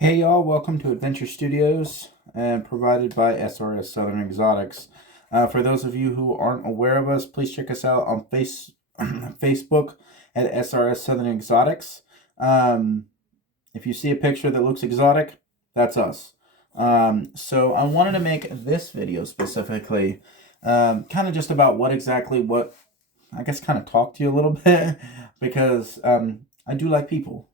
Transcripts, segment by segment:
Hey y'all, welcome to Adventure Studios, provided by SRS Southern Exotics. For those of you who aren't aware of us, please check us out on Facebook at SRS Southern Exotics. If you see a picture that looks exotic, that's us. So I wanted to make this video specifically, kind of just about I guess kind of talk to you a little bit, because I do like people.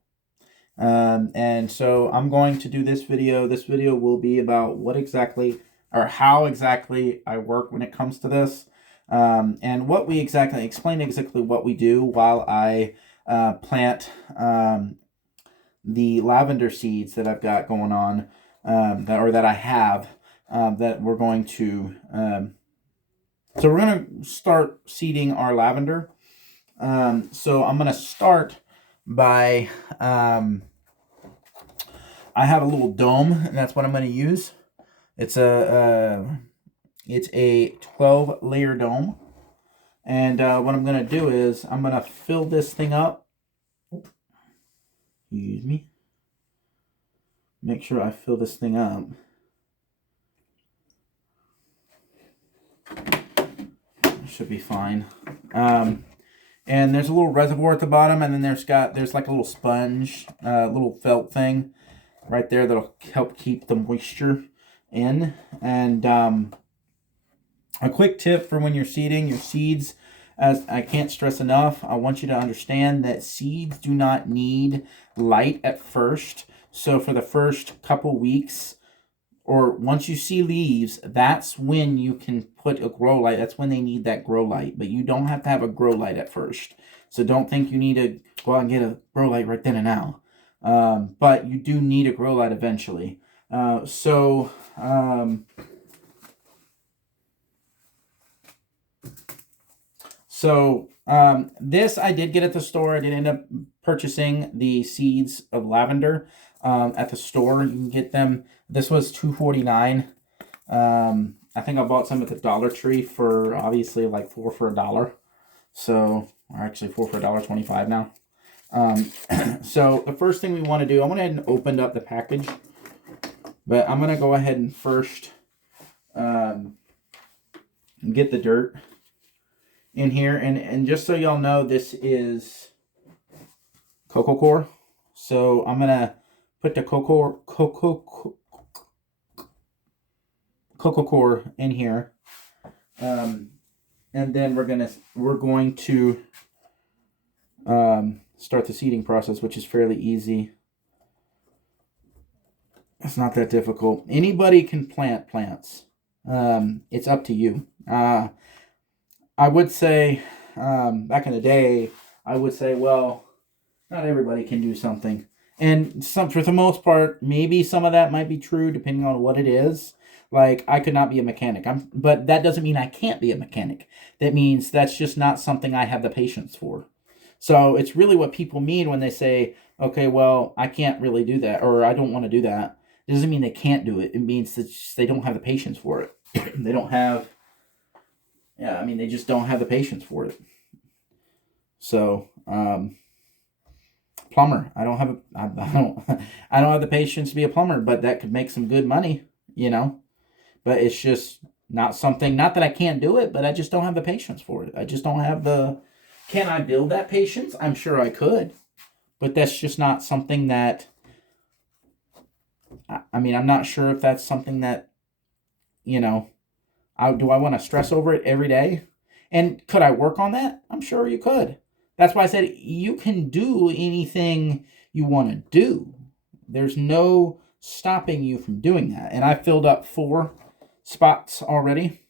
And so I'm going to do this video. This video will be about what exactly or how exactly I work when it comes to this, and explain exactly what we do while I plant the lavender seeds that I've got going on, that I have, that we're going to. So we're going to start seeding our lavender. So I'm going to start by I have a little dome, and that's what I'm going to use. It's a 12-layer dome, and what I'm going to do is I'm going to fill this thing up. Excuse me. Make sure I fill this thing up. Should be fine. And there's a little reservoir at the bottom, and then there's like a little sponge, little felt thing right there that'll help keep the moisture in. And a quick tip for when you're seeding your seeds, as I can't stress enough, I want you to understand that seeds do not need light at first. So for the first couple weeks, or once you see leaves, that's when you can put a grow light. That's when they need that grow light. But you don't have to have a grow light at first. So don't think you need to go out and get a grow light right then and now. But you do need a grow light eventually. This I did get at the store. I did end up purchasing the seeds of lavender at the store. You can get them. This was $2.49. I think I bought some at the Dollar Tree for obviously like 4 for $1. So, or actually 4 for $1.25 now. So the first thing we want to do, I went ahead and opened up the package, but I'm going to go ahead and first get the dirt in here. And just so y'all know, this is cocoa coir. So I'm going to put the cocoa coir in here. And then we're going to start the seeding process, which is fairly easy. It's not that difficult. Anybody can plant plants. It's up to you. I would say, back in the day, I would say, well, not everybody can do something. And for the most part, maybe some of that might be true depending on what it is. Like, I could not be a mechanic. But that doesn't mean I can't be a mechanic. That means that's just not something I have the patience for. So it's really what people mean when they say, okay, well, I can't really do that, or I don't want to do that. It doesn't mean they can't do it. It means that they don't have the patience for it. They don't have, they just don't have the patience for it. So, plumber. I don't have the patience to be a plumber, but that could make some good money, But it's just not something, not that I can't do it, but I just don't have the patience for it. I just don't have can I build that patience? I'm sure I could, but that's just not something that, I'm not sure if that's something that, do I want to stress over it every day? And could I work on that? I'm sure you could. That's why I said you can do anything you want to do. There's no stopping you from doing that. And I filled up 4 spots already.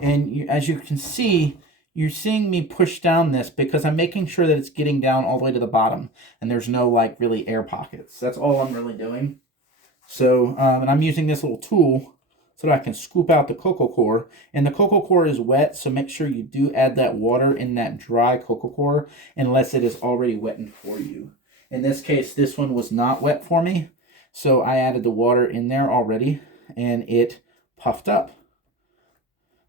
And as you can see, you're seeing me push down this because I'm making sure that it's getting down all the way to the bottom. And there's no, really air pockets. That's all I'm really doing. So, and I'm using this little tool so that I can scoop out the cocoa coir. And the cocoa coir is wet, so make sure you do add that water in that dry cocoa coir unless it is already wetted for you. In this case, this one was not wet for me, so I added the water in there already, and it puffed up.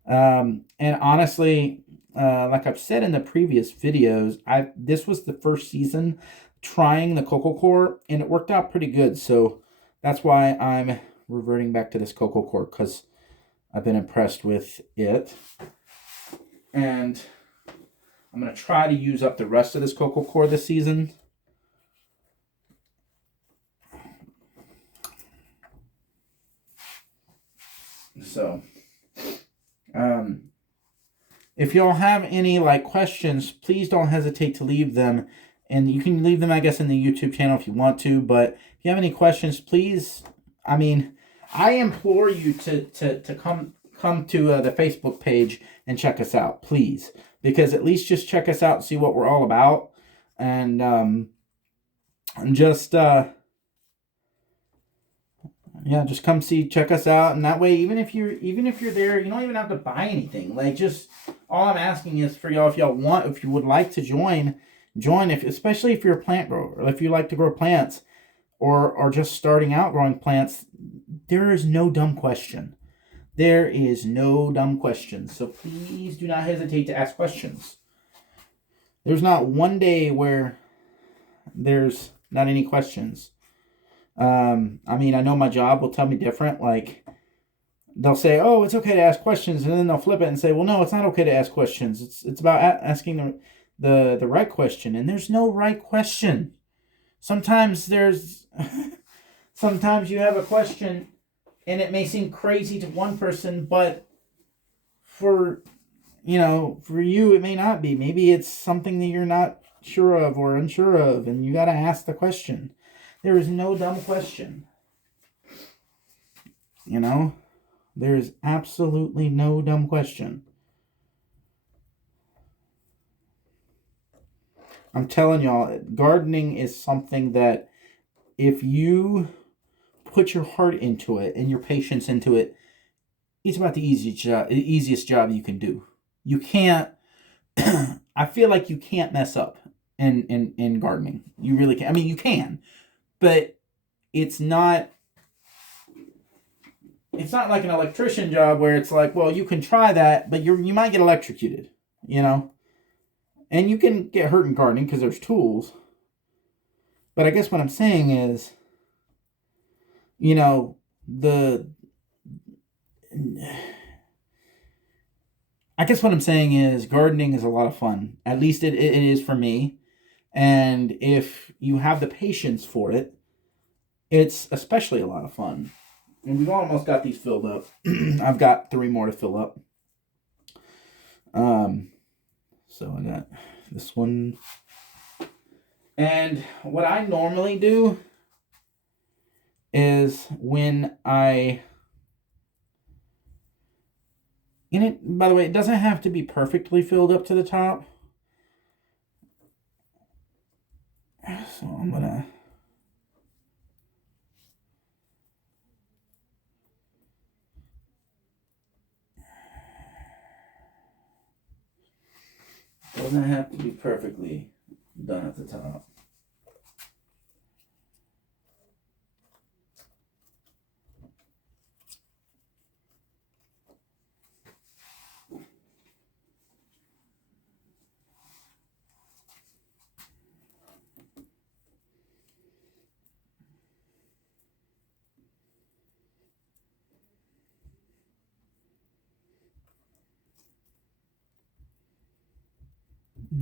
And honestly, like I've said in the previous videos, this was the first season trying the cocoa coir, and it worked out pretty good. So That's why I'm reverting back to this cocoa coir, because I've been impressed with it. And I'm going to try to use up the rest of this cocoa coir this season. So, if y'all have any questions, please don't hesitate to leave them. And you can leave them, I guess, in the YouTube channel if you want to. But if you have any questions, please, I implore you to come to the Facebook page and check us out, please. Because at least just check us out and see what we're all about. And just come check us out. And that way, even if you're there, you don't even have to buy anything. Just all I'm asking is for y'all, if you would like to join, especially if you're a plant grower, or if you like to grow plants, or just starting out growing plants. There is no dumb question. There is no dumb question. So please do not hesitate to ask questions. There's not one day where there's not any questions. I know my job will tell me different. They'll say, "Oh, it's okay to ask questions," and then they'll flip it and say, "Well, no, it's not okay to ask questions. It's about asking the right question." And there's no right question. Sometimes sometimes you have a question and it may seem crazy to one person, but for you it may not be. Maybe it's something that you're not sure of or unsure of, and you got to ask the question. There is no dumb question. There's absolutely no dumb question. I'm telling y'all, gardening is something that if you put your heart into it and your patience into it, it's about the easiest job you can do. You can't, I feel like you can't mess up in gardening. You really can't. You can, but it's not like an electrician job where it's well, you can try that, but you might get electrocuted, and you can get hurt in gardening because there's tools. But I guess what I'm saying is, gardening is a lot of fun. At least it is for me. And if you have the patience for it, it's especially a lot of fun. And we've almost got these filled up. I've got 3 more to fill up. So I got this one. And what I normally do is when by the way, it doesn't have to be perfectly filled up to the top. So I'm gonna doesn't have to be perfectly done at the top.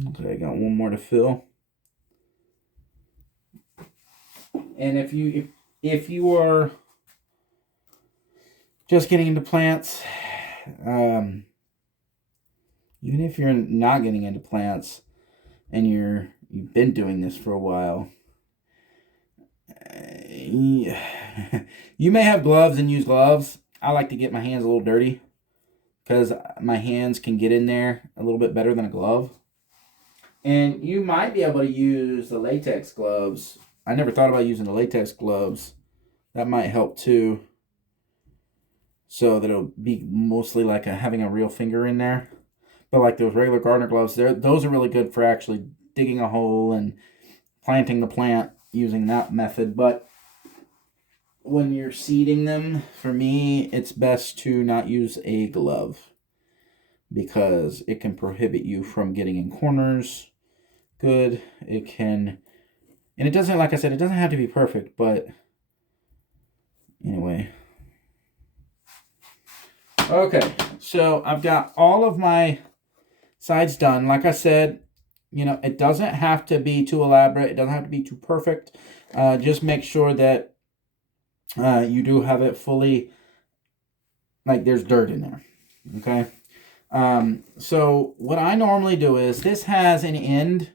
Okay, I got one more to fill. And if you are just getting into plants, even if you're not getting into plants and you've been doing this for a while, you may have gloves and use gloves. I like to get my hands a little dirty because my hands can get in there a little bit better than a glove. And you might be able to use the latex gloves. I never thought about using the latex gloves. That might help too. So that it'll be mostly like having a real finger in there. But those regular gardener gloves, those are really good for actually digging a hole and planting the plant using that method. But when you're seeding them, for me, it's best to not use a glove because it can prohibit you from getting in corners good. It can, and it doesn't, like I said, it doesn't have to be perfect, but Anyway. Okay, so I've got all of my sides done. Like I said, it doesn't have to be too elaborate. It doesn't have to be too perfect. Just make sure that you do have it fully, like there's dirt in there. Okay. So what I normally do is this has an end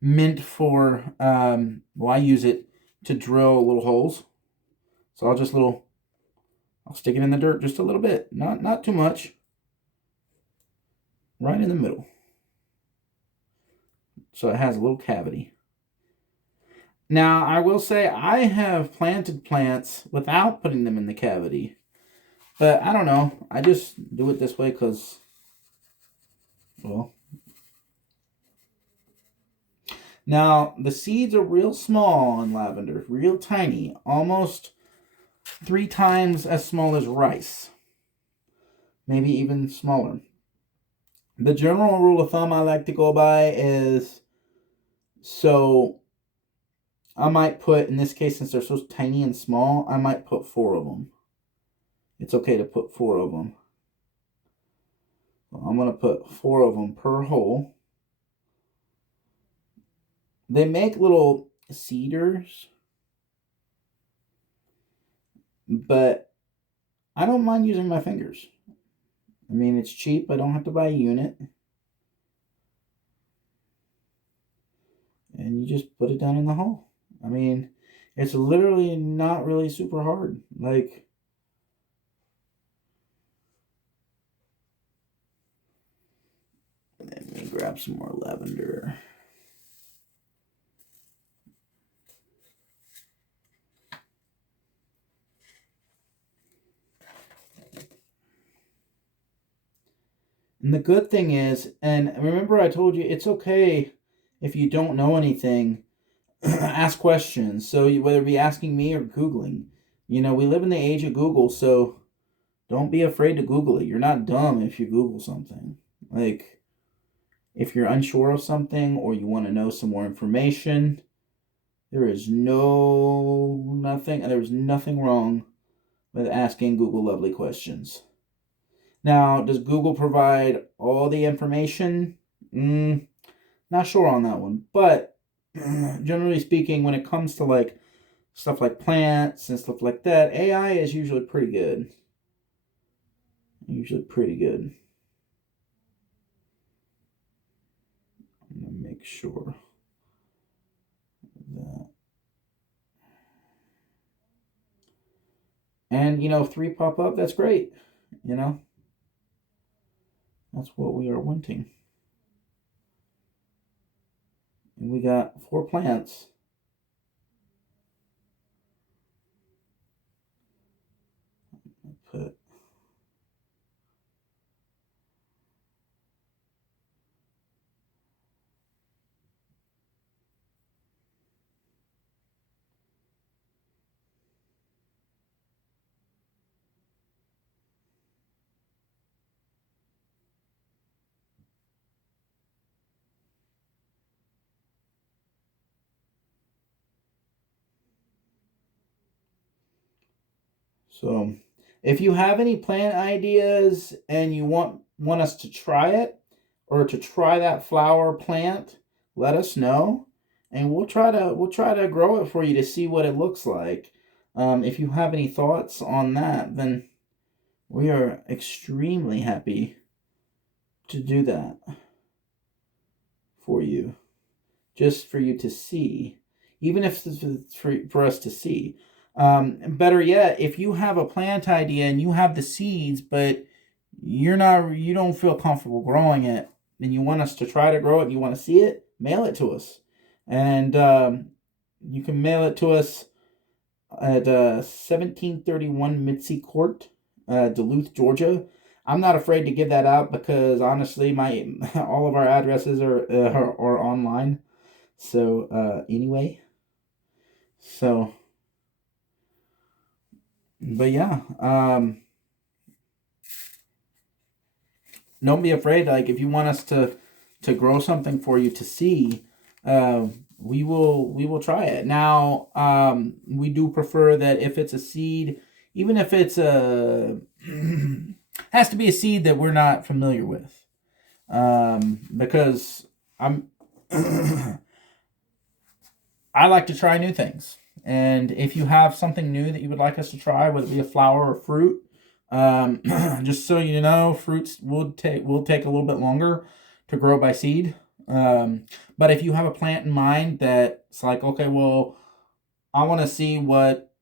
meant for, well, I use it to drill little holes. So I'll stick it in the dirt just a little bit, not too much. Right in the middle. So it has a little cavity. Now, I will say I have planted plants without putting them in the cavity. But I don't know. I just do it this way because, well. Now, the seeds are real small in lavender. Real tiny. Almost 3 times as small as rice. Maybe even smaller. The general rule of thumb I like to go by is, so I might put, in this case, since they're so tiny and small, I might put 4 of them. It's okay to put 4 of them. I'm going to put 4 of them per hole. They make little seeders, but I don't mind using my fingers. I mean, it's cheap. I don't have to buy a unit. And you just put it down in the hole. I mean, it's literally not really super hard. Like, let me grab some more lavender. And the good thing is, and remember I told you, it's okay if you don't know anything, ask questions. So whether it be asking me or Googling, we live in the age of Google, so don't be afraid to Google it. You're not dumb if you Google something. Like, if you're unsure of something or you want to know some more information, there's nothing wrong with asking Google lovely questions. Now, does Google provide all the information? Not sure on that one. But generally speaking, when it comes to like stuff like plants and stuff like that, AI is usually pretty good. I'm going to make sure that. And, if 3 pop up, that's great. That's what we are wanting. And we got 4 plants. Put So, if you have any plant ideas and you want us to try it or to try that flower plant, let us know, and we'll try to grow it for you to see what it looks like. If you have any thoughts on that, then we are extremely happy to do that for you, just for you to see, even if it's for us to see. Better yet, if you have a plant idea and you have the seeds, but you don't feel comfortable growing it, and you want us to try to grow it and you want to see it, mail it to us. And you can mail it to us at 1731 Mitzi Court, Duluth, Georgia. I'm not afraid to give that out because honestly, all of our addresses are online. So anyway, but yeah, don't be afraid. Like, if you want us to grow something for you to see, we will try it. Now, we do prefer that if it's a seed, even if it's a has to be a seed that we're not familiar with, because I'm I like to try new things. And if you have something new that you would like us to try, whether it be a flower or fruit, just so you know, fruits will take a little bit longer to grow by seed. But if you have a plant in mind that's like, okay, well, I want to see what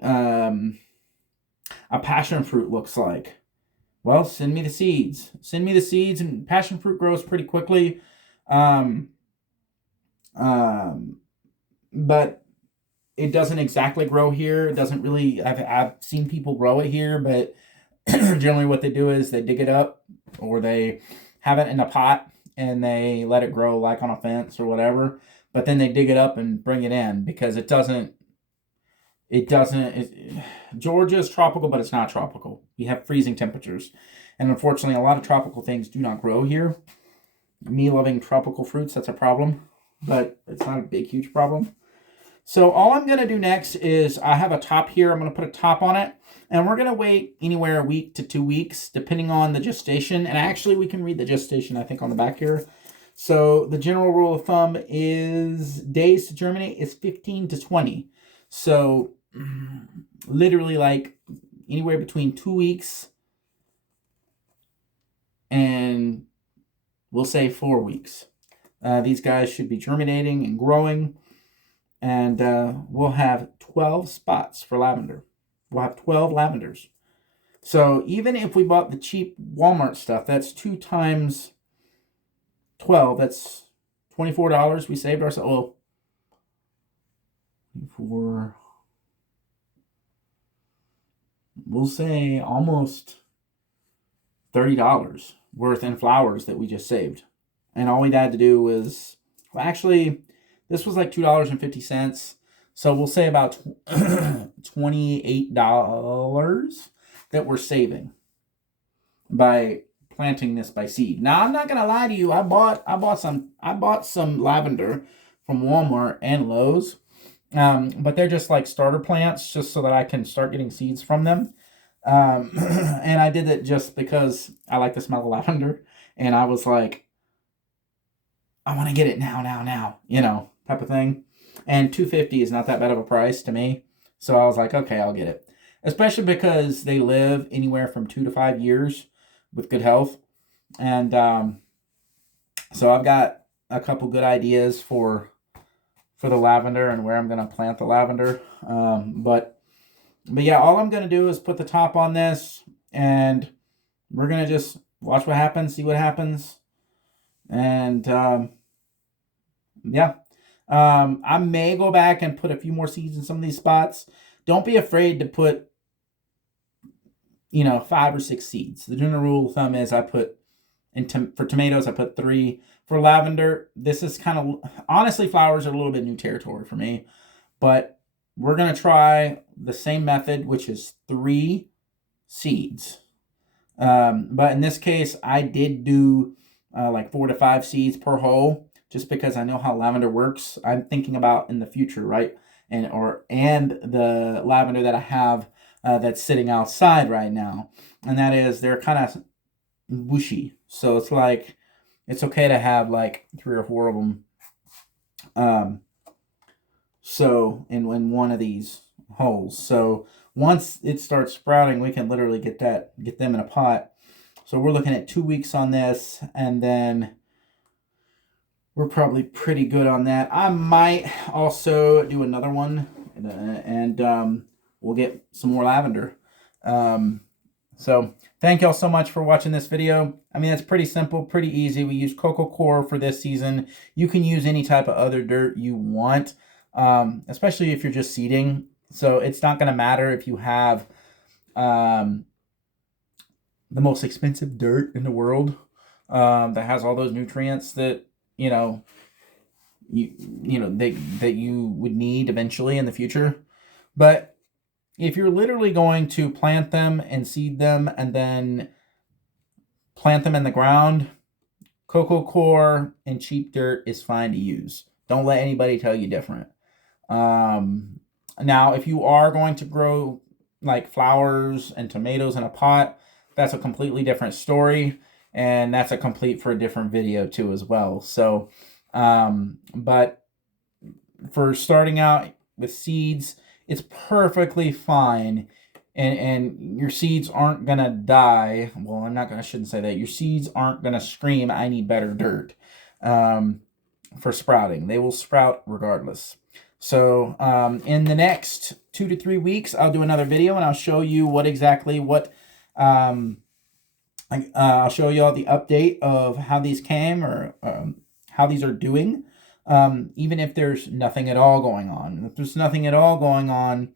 a passion fruit looks like. Well, send me the seeds. Send me the seeds, and passion fruit grows pretty quickly. Um, but it doesn't exactly grow here. It doesn't really. I've seen people grow it here, but generally what they do is they dig it up, or they have it in a pot and they let it grow like on a fence or whatever. But then they dig it up and bring it in, because it doesn't. Georgia is tropical, but it's not tropical. We have freezing temperatures, and unfortunately, a lot of tropical things do not grow here. Me loving tropical fruits, that's a problem, but it's not a big, huge problem. So all I'm going to do next is I have a top here. I'm going to put a top on it, and we're going to wait anywhere a week to 2 weeks, depending on the gestation. And actually, we can read the gestation, I think, on the back here. So the general rule of thumb is days to germinate is 15 to 20. So literally like anywhere between 2 weeks and we'll say 4 weeks. These guys should be germinating and growing. And we'll have 12 spots for lavender. We'll have 12 lavenders. So even if we bought the cheap Walmart stuff, that's 2 times 12. That's $24. We saved ourselves. Well, 24. We'll say almost $30 worth in flowers that we just saved. And all we had to do was, well, actually, this was like $2.50. So we'll say about $28 that we're saving by planting this by seed. Now, I'm not gonna lie to you. I bought some lavender from Walmart and Lowe's. But they're just like starter plants, just so that I can start getting seeds from them. And I did it just because I like the smell of lavender, and I was like, I want to get it now, type of thing. And $2.50 is not that bad of a price to me, so I was like, okay, I'll get it. Especially because they live anywhere from 2 to 5 years with good health, and so I've got a couple good ideas for the lavender and where I'm going to plant the lavender. But yeah, all I'm going to do is put the top on this, and we're going to just watch what happens, see what happens. And yeah, I may go back and put a few more seeds in some of these spots. Don't be afraid to put, 5 or 6 seeds. The general rule of thumb is I put, for tomatoes, I put 3. For lavender, this is kind of, honestly, flowers are a little bit new territory for me. But we're going to try the same method, which is 3 seeds. But in this case, I did do like 4 to 5 seeds per hole, just because I know how lavender works. I'm thinking about in the future, right? And the lavender that I have that's sitting outside right now. And that is, they're kind of bushy. So it's like, it's okay to have like 3 or 4 of them. So in one of these holes. So once it starts sprouting, we can literally get them in a pot. So we're looking at 2 weeks on this, and then we're probably pretty good on that. I might also do another one, and we'll get some more lavender. So thank y'all so much for watching this video. I mean, it's pretty simple, pretty easy. We use coco coir for this season. You can use any type of other dirt you want, especially if you're just seeding. So it's not going to matter if you have the most expensive dirt in the world that has all those nutrients that that you would need eventually in the future. But if you're literally going to plant them and seed them and then plant them in the ground, coco coir and cheap dirt is fine to use. Don't let anybody tell you different. Now, if you are going to grow like flowers and tomatoes in a pot, that's a completely different story, and that's a complete for a different video too as well. So, but for starting out with seeds, it's perfectly fine. And your seeds aren't gonna die. Well, I shouldn't say that. Your seeds aren't gonna scream, I need better dirt, for sprouting. They will sprout regardless. So in the next 2 to 3 weeks, I'll do another video and I'll show you I'll show you all the update of how these came, or how these are doing. Even if there's nothing at all going on. If there's nothing at all going on,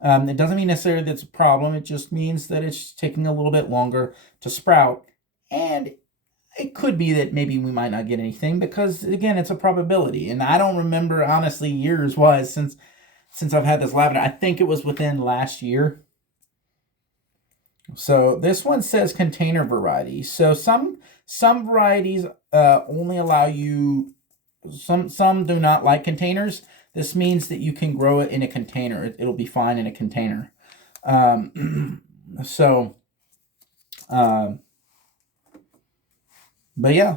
it doesn't mean necessarily that's a problem. It just means that it's taking a little bit longer to sprout. And it could be that maybe we might not get anything, because again, it's a probability. And I don't remember honestly years wise since I've had this lavender. I think it was within last year. So this one says container variety. So some varieties only allow you, some do not like containers. This means that you can grow it in a container. It'll be fine in a container. So but yeah,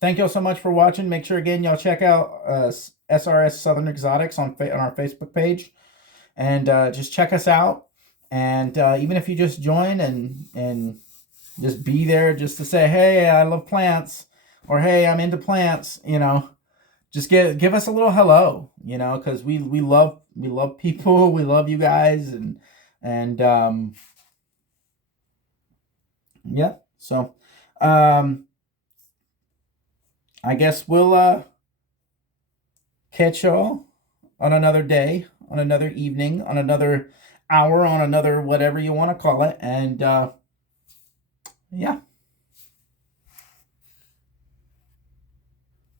thank y'all so much for watching. Make sure again y'all check out SRS Southern Exotics on our Facebook page, and just check us out. And even if you just join and just be there just to say, hey, I love plants, or hey, I'm into plants, you know, just give us a little hello, you know, because we love people, we love you guys, and yeah. So I guess we'll catch y'all on another day, on another evening, on another hour, on another whatever you want to call it. And yeah.